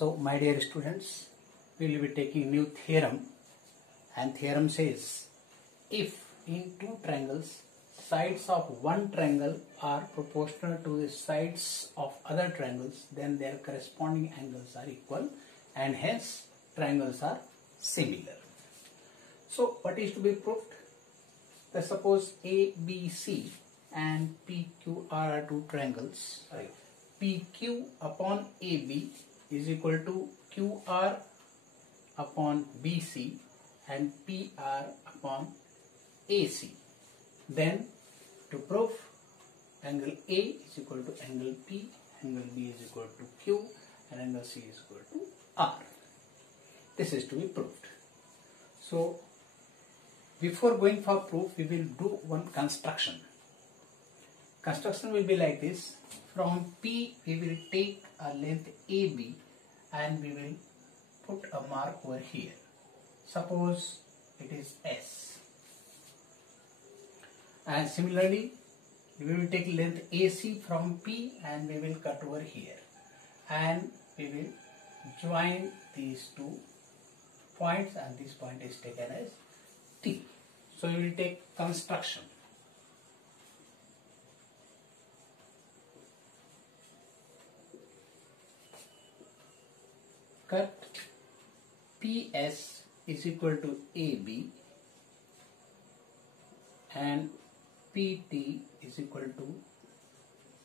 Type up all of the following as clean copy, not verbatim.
So my dear students, we will be taking new theorem, and theorem says if in two triangles sides of one triangle are proportional to the sides of other triangles, then their corresponding angles are equal and hence triangles are similar. So what is to be proved? Let's suppose ABC and PQ are two triangles. PQ upon AB is equal to QR upon BC and PR upon AC. Then to prove angle A is equal to angle P, angle B is equal to Q and angle C is equal to R. This is to be proved. So before going for proof, we will do one construction. Construction will be like this. From P we will take a length AB and we will put a mark over here. Suppose it is S. And similarly we will take length AC from P and we will cut over here. And we will join these two points and this point is taken as T. So we will take construction. Cut PS is equal to AB and PT is equal to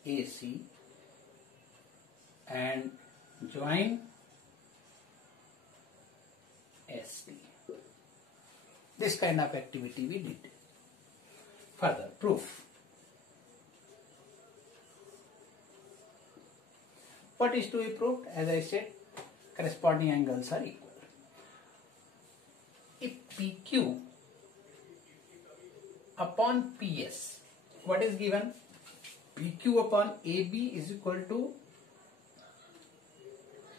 AC and join ST. This kind of activity we did. Further proof. What is to be proved? As I said, corresponding angles are equal. If PQ upon PS, what is given? PQ upon AB is equal to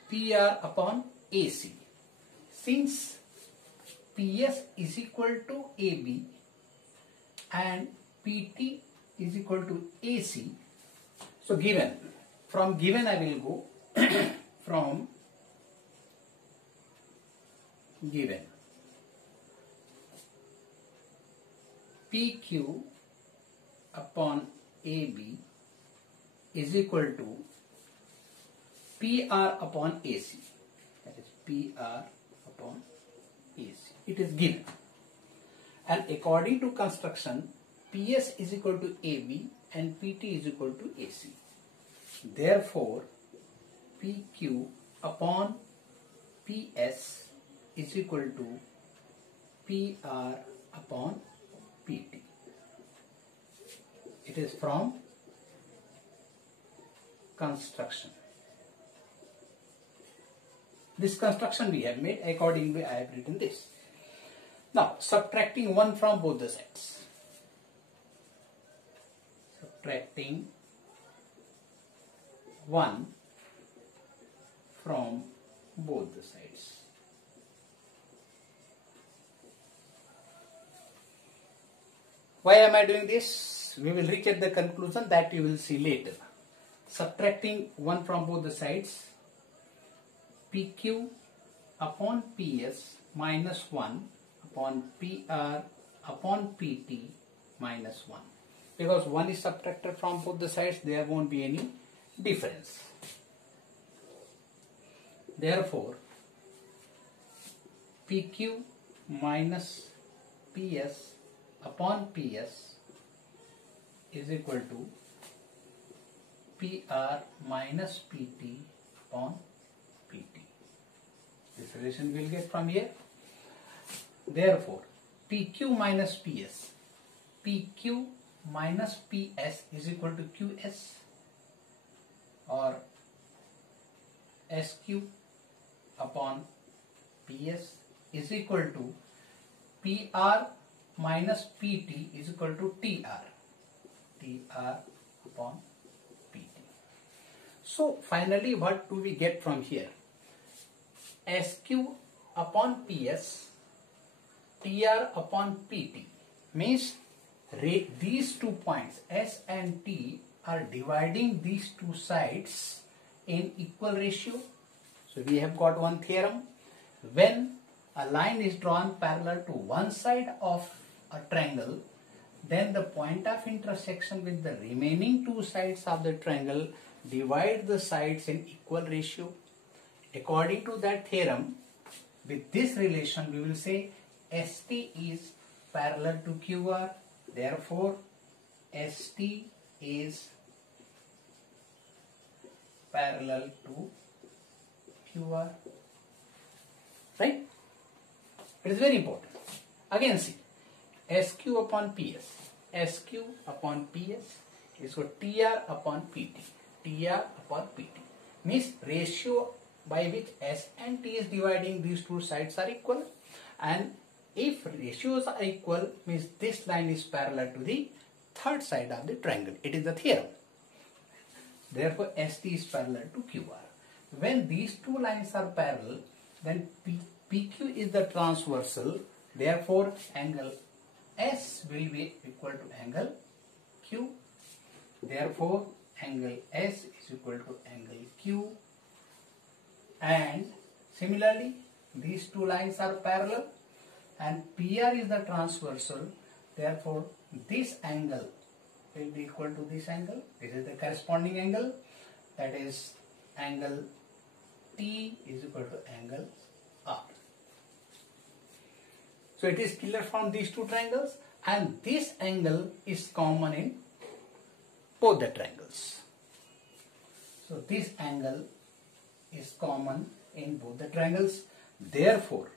PR upon AC. Since PS is equal to AB and PT is equal to AC, so given, from given I will go from given PQ upon AB is equal to PR upon AC, that is PR upon AC. It is given, and according to construction PS is equal to AB and PT is equal to AC. Therefore PQ upon PS is equal to PR upon PT. It is from construction. This construction we have made, accordingly I have written this. Now subtracting 1 from both the sides. Subtracting 1 from both the sides. Why am I doing this? We will reach at the conclusion that you will see later. Subtracting 1 from both the sides. PQ upon PS minus 1 upon PR upon PT minus 1. Because 1 is subtracted from both the sides, there won't be any difference. Therefore, PQ minus PS upon PS is equal to PR minus PT upon PT. This relation we will get from here. Therefore, PQ minus PS, PQ minus PS is equal to QS or SQ upon PS is equal to PR minus PT is equal to TR, TR upon PT. So finally what do we get from here? SQ upon PS, TR upon PT means these 2 points S and T are dividing these two sides in equal ratio. So we have got one theorem. When a line is drawn parallel to one side of a triangle, then the point of intersection with the remaining two sides of the triangle divide the sides in equal ratio. According to that theorem, with this relation we will say ST is parallel to QR. Therefore, ST is parallel to QR. Right? It is very important. Again see, SQ upon PS. SQ upon PS is for TR upon PT. TR upon PT means ratio by which S and T is dividing these two sides are equal, and if ratios are equal means this line is parallel to the third side of the triangle. It is the theorem. Therefore, ST is parallel to QR. When these two lines are parallel, then PQ is the transversal. Therefore, angle S will be equal to angle Q. Therefore, angle S is equal to angle Q. And similarly, these two lines are parallel and PR is the transversal. Therefore, this angle will be equal to this angle. This is the corresponding angle. That is angle T is equal to angle R. So it is clear from these two triangles, and this angle is common in both the triangles. So this angle is common in both the triangles. Therefore,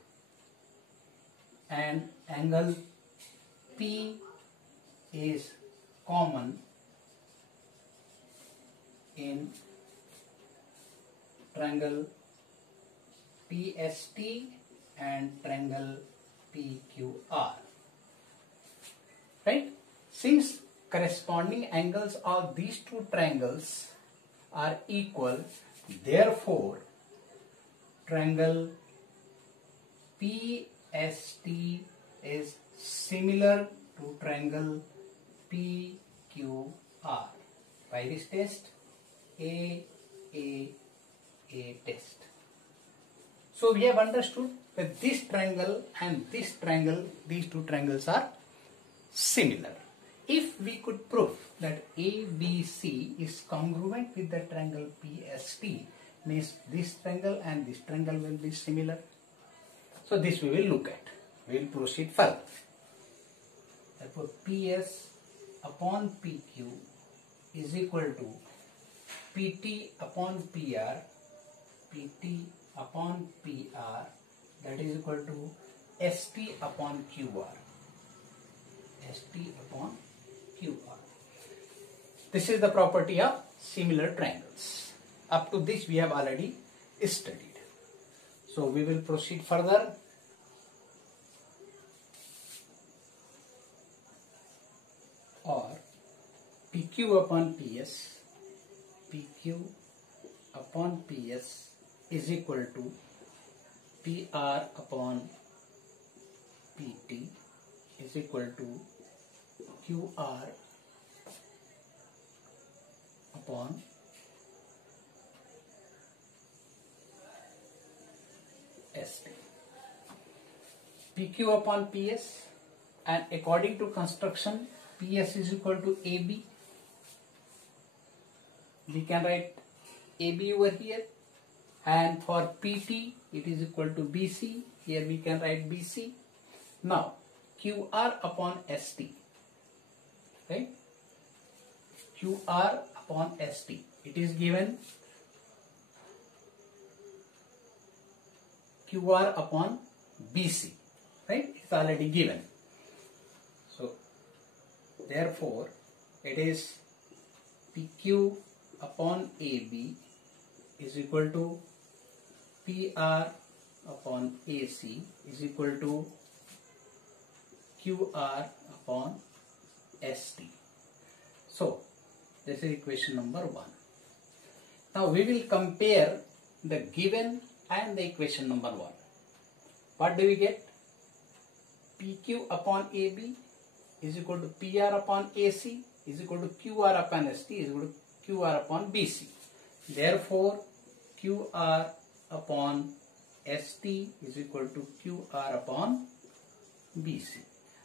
an angle P is common in triangle PST and triangle PQR. Right? Since corresponding angles of these two triangles are equal, therefore triangle PST is similar to triangle PQR. By this test, A test. So we have understood that this triangle and this triangle, these two triangles are similar. If we could prove that ABC is congruent with the triangle PST, means this triangle and this triangle will be similar. So this we will look at. We will proceed further. Therefore, PS upon PQ is equal to PT upon PR, PT upon PR, that is equal to ST upon QR. ST upon QR. This is the property of similar triangles. Up to this we have already studied. So we will proceed further. Or PQ upon PS, PQ upon PS is equal to PR upon PT is equal to QR upon ST. PQ upon PS, and according to construction, PS is equal to AB. We can write AB over here, and for PT it is equal to BC. Here we can write BC. Now QR upon ST, right? QR upon ST. It is given QR upon BC, right? It's already given. So therefore, it is PQ upon AB is equal to PR upon AC is equal to QR upon ST. So this is equation number 1. Now we will compare the given and the equation number 1. What do we get? PQ upon AB is equal to PR upon AC is equal to QR upon ST is equal to QR upon BC. Therefore, QR upon ST is equal to QR upon BC,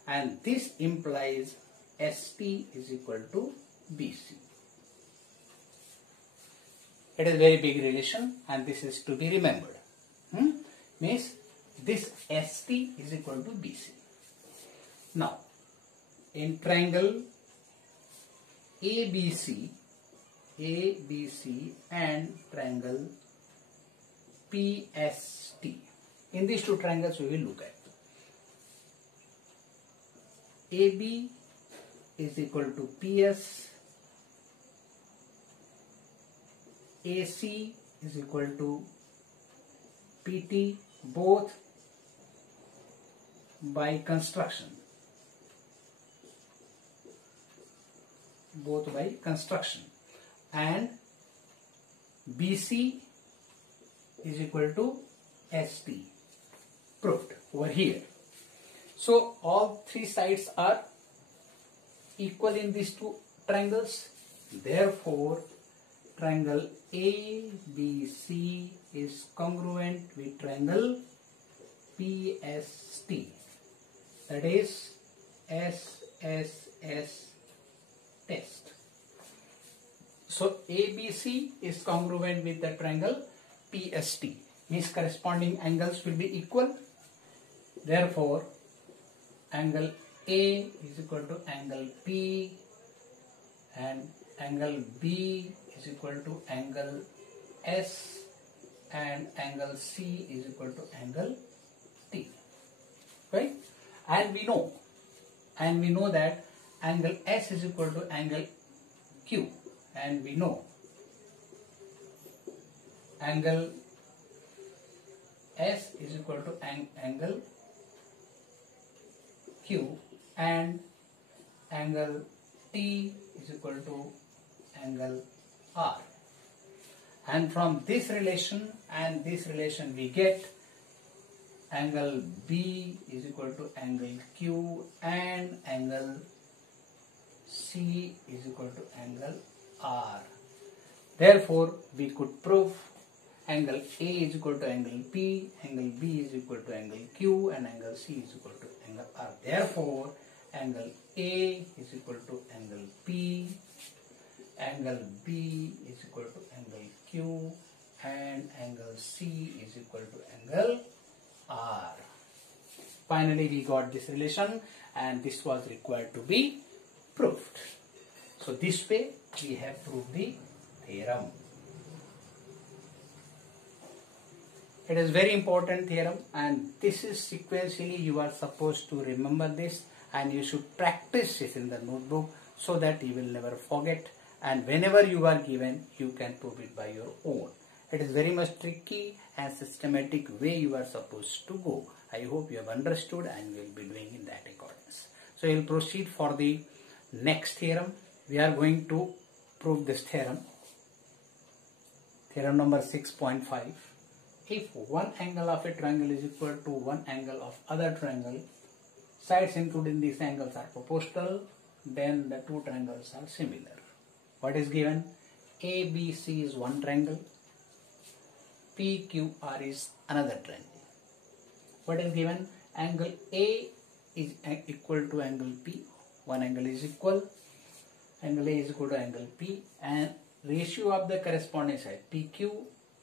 and this implies ST is equal to BC. It is a very big relation, and this is to be remembered. Means this ST is equal to BC. Now, in triangle ABC and triangle PST, in these two triangles we will look at. AB is equal to PS, AC is equal to PT, both by construction. And BC is equal to ST, proved over here. So all three sides are equal in these two triangles. Therefore, triangle ABC is congruent with triangle PST, that is SSS test. So ABC is congruent with the triangle PST, means corresponding angles will be equal. Therefore, angle A is equal to angle P, and angle B is equal to angle S, and angle C is equal to angle T. Right? And we know that angle S is equal to angle Q, and we know angle S is equal to angle Q, and angle T is equal to angle R. And from this relation and this relation we get angle B is equal to angle Q, and angle C is equal to angle R. Therefore, we could prove angle A is equal to angle P, angle B is equal to angle Q, and angle C is equal to angle R. Therefore, angle A is equal to angle P, angle B is equal to angle Q, and angle C is equal to angle R. Finally, we got this relation, and this was required to be proved. So this way we have proved the theorem. It is very important theorem, and this is sequentially you are supposed to remember this, and you should practice this in the notebook so that you will never forget, and whenever you are given you can prove it by your own. It is very much tricky and systematic way you are supposed to go. I hope you have understood, and we will be doing in that accordance. So we will proceed for the next theorem. We are going to prove this theorem. Theorem number 6.5. If one angle of a triangle is equal to one angle of other triangle, sides including these angles are proportional, then the two triangles are similar. What is given? ABC is one triangle, PQR is another triangle. What is given? Angle A is equal to angle P. One angle is equal. Angle A is equal to angle P, and ratio of the corresponding side PQ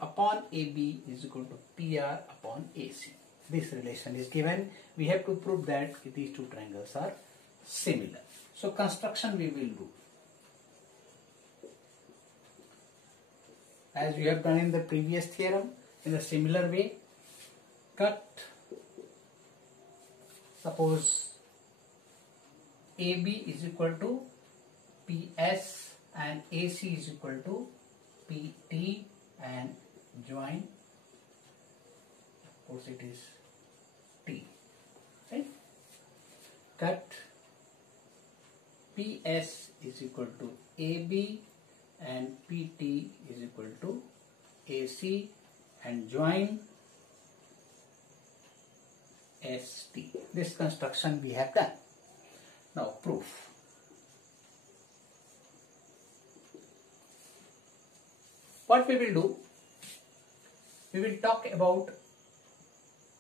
upon AB is equal to PR upon AC. This relation is given. We have to prove that these two triangles are similar. So construction we will do as we have done in the previous theorem in a similar way. Cut. Suppose AB is equal to PS and AC is equal to PT, and join, of course it is T, right? Cut. PS is equal to AB and PT is equal to AC, and join ST. This construction we have done. Now proof. What we will do, we will talk about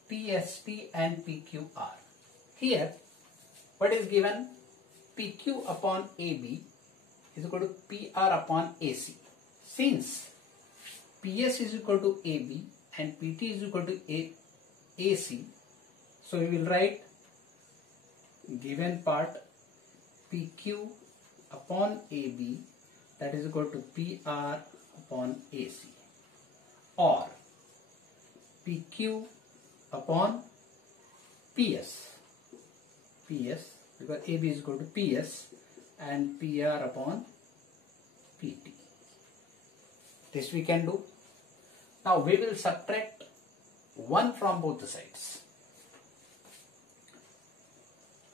PST and PQR. Here, what is given? PQ upon AB is equal to PR upon AC. Since PS is equal to AB and PT is equal to AC, so we will write given part PQ upon AB, that is equal to PR upon AC, or PQ upon PS, because AB is equal to PS and PR upon PT. This we can do. Now we will subtract 1 from both the sides.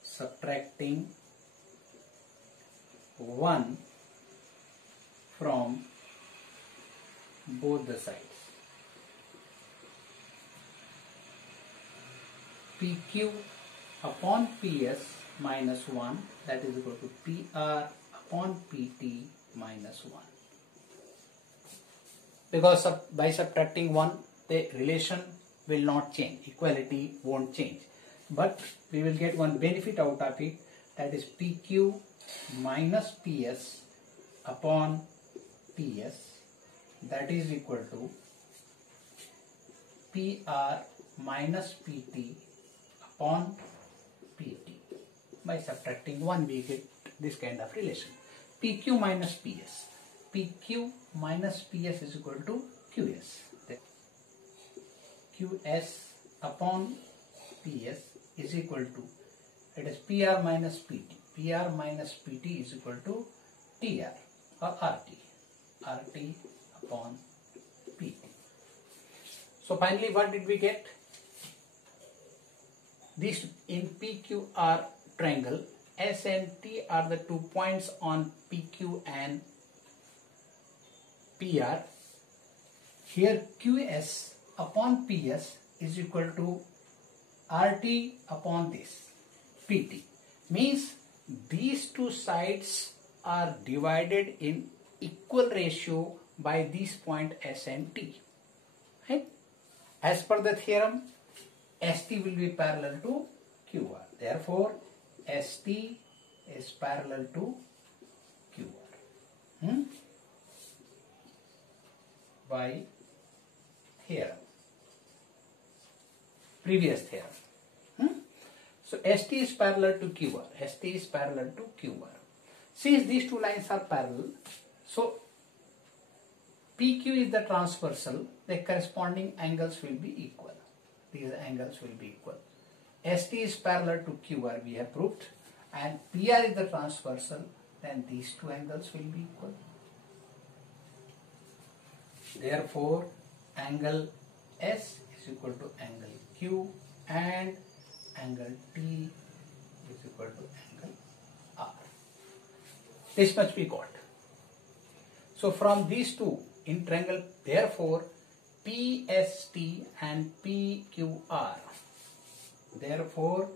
Subtracting 1 from both the sides. PQ upon PS minus 1, that is equal to PR upon PT minus 1. Because by subtracting 1, the relation will not change, equality won't change. But we will get one benefit out of it, that is PQ minus PS upon PS, that is equal to PR minus PT upon PT. By subtracting 1, we get this kind of relation. PQ minus PS. PQ minus PS is equal to QS. QS upon PS is equal to, it is PR minus PT. PR minus PT is equal to TR or RT. RT upon PT. So finally, what did we get? These in PQR triangle, S and T are the 2 points on PQ and PR. Here QS upon PS is equal to RT upon this PT. Means these two sides are divided in equal ratio by this point S and T. Right? As per the theorem, ST will be parallel to QR. Therefore, ST is parallel to QR. By theorem. Previous theorem. So ST is parallel to QR. ST is parallel to QR. Since these two lines are parallel, so PQ is the transversal, the corresponding angles will be equal. These angles will be equal. ST is parallel to QR, we have proved, and PR is the transversal, then these two angles will be equal. Therefore, angle S is equal to angle Q and angle T is equal to angle R. This much we got. So from these two in triangle, therefore PST and PQR. Therefore,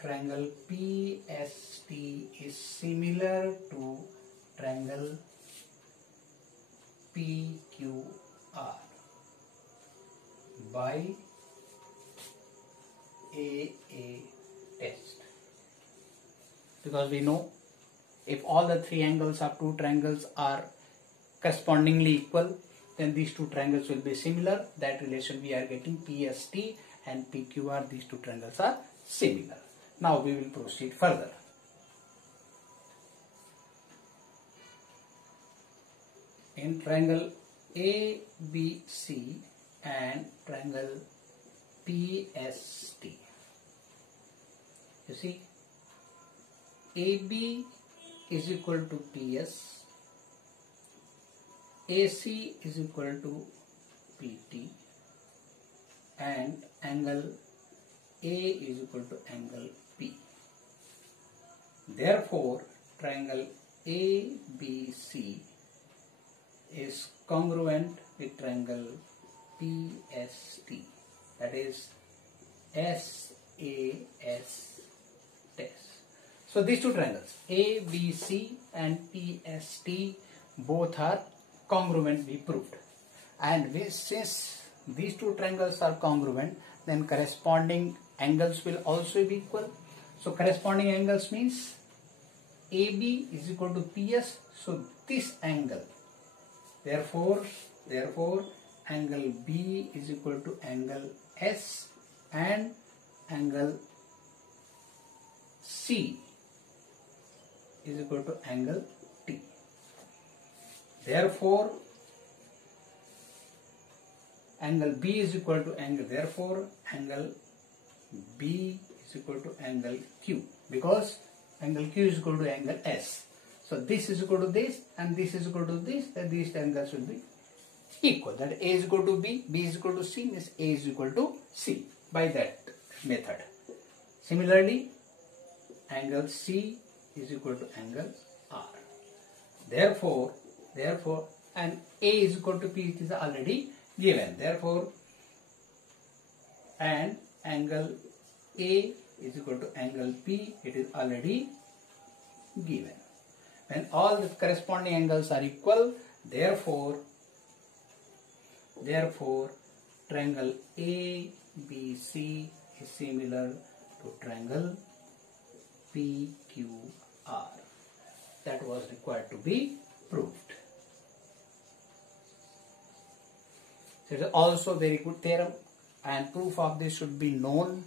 triangle PST is similar to triangle PQR by AA test. Because we know if all the three angles of two triangles are correspondingly equal, then these two triangles will be similar. That relation we are getting, PST and PQR, these two triangles are similar. Now we will proceed further. In triangle ABC and triangle PST, you see, AB is equal to PS, AC is equal to PT, and angle A is equal to angle P. Therefore, triangle ABC is congruent with triangle PST, that is SAS test. So these two triangles ABC and PST both are congruent, we proved, and since these two triangles are congruent, then corresponding angles will also be equal. So corresponding angles means AB is equal to PS. So this angle, therefore angle B is equal to angle S, and angle C is equal to angle T. Therefore angle B is equal to angle, therefore angle B is equal to angle Q, because angle Q is equal to angle S. So this is equal to this and this is equal to this, then these angles will be equal. That A is equal to B, B is equal to C, means A is equal to C by that method. Similarly, angle C is equal to angle R. Therefore, and A is equal to P, it is already given. Therefore, and angle A is equal to angle P, it is already given. When all the corresponding angles are equal, therefore triangle ABC is similar to triangle PQR. That was required to be proved. So it is also very good theorem, and proof of this should be known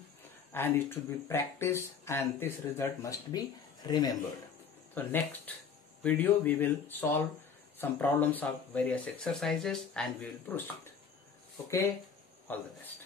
and it should be practiced, and this result must be remembered. So next video we will solve some problems of various exercises and we will proceed. Okay, all the best.